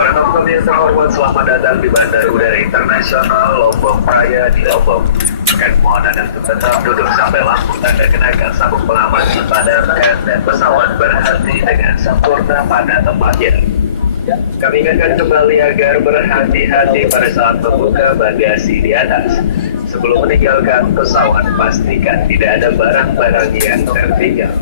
Para pemirsa hormat, selamat datang di Bandara Internasional Lombok di Lombok. Kami mohon Anda untuk tetap duduk sampai lampu tanda kenakan sabuk pengaman dipadamkan dan pesawat berhenti dengan sempurna pada tempatnya. Kami ingatkan kembali agar berhati-hati pada saat membuka bagasi di atas. Sebelum meninggalkan pesawat, pastikan tidak ada barang-barang yang tertinggal.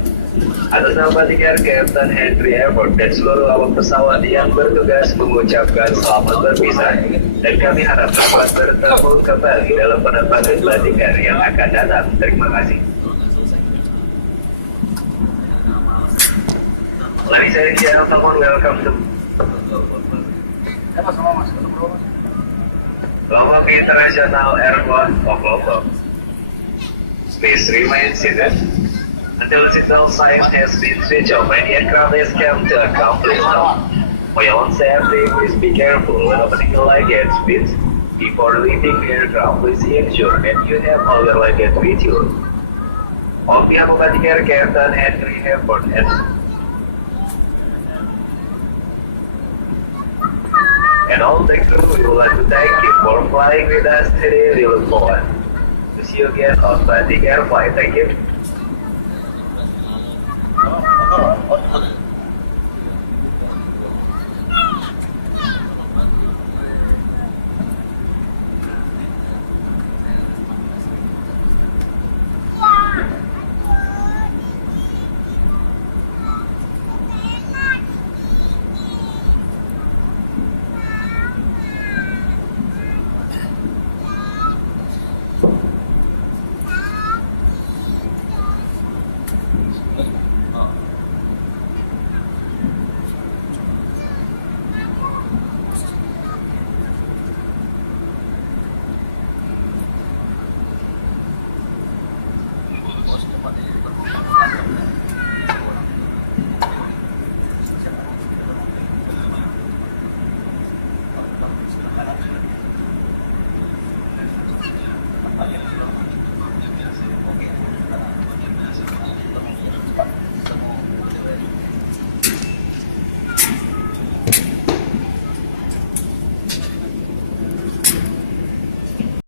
Atas nama Kelihtan Henry Airport dan seluruh awak pesawat yang bertugas mengucapkan selamat berpisah, dan kami harap dapat bertemu kembali dalam penerbangan Bandara yang akan datang. Terima kasih. Ladies and gentlemen, welcome to Lombok International Airport of Lombok. Please remain seated until the signal sign has been switched off and the aircraft has come to a complete stop. For your own safety, please be careful when opening the luggage bins. Before leaving the aircraft, please ensure that you have all your luggage with you. On behalf of Kelihtan Henry Airport and all the crew, we would like to thank you for flying with us today. We look forward to see you again on Bandara Airport. Thank you.